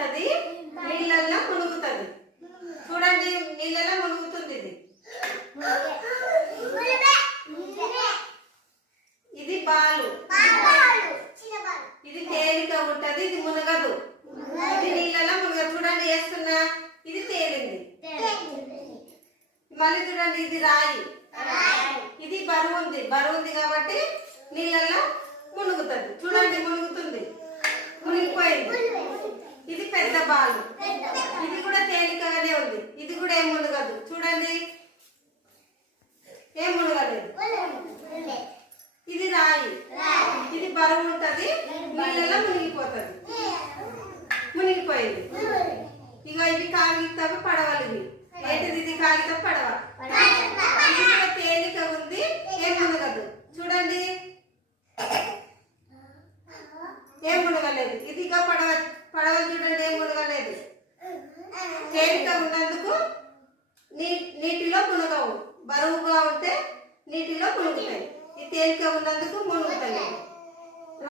ఉంటది, నీళ్ళల్లో మునుగుతుంది. చూడండి, నీళ్ళలో మునుగుతుంది. ఇది బాలు, ఇది తేలిక ఉంటది, ఇది మునగదు. ఇది నీళ్ళలో మునగదు. చూడండి వేస్తున్నా, ఇది తేలింది. మళ్ళీ చూడండి, ఇది రాయి, ఇది బరువు ఉంది కాబట్టి నీళ్ళల్లో మునుగుతుంది. చూడండి మునుగుతుంది, మునిగిపోయింది. ఇది పెద్ద బాలు, ఇది కూడా తేలికగానే ఉంది. ఇది కూడా ఏం మునగదు. చూడండి, ఏం మునగలేదు. ఇది రాయి, ఇది బరువు ఉంటది, నీళ్ళలో మునిగిపోతుంది. మునిగిపోయింది. ఇక ఇవి కాగితం పడవలు. ఇవి ఏంటిది? ఇది కాగితం పడవ. ఇది కూడా తేలిక ఉంది, ఏం మునగదు. చూడండి, ఏం మునగలేదు. ఇది ఇక పడవలు చూడండి, ఏం మునగలేదు. తేలిక ఉన్నందుకు నీటిలో మునగవు. బరువుగా ఉంటే నీటిలో మునుగుతాయి. ఈ తేలిక ఉన్నందుకు మునుగుతాయి.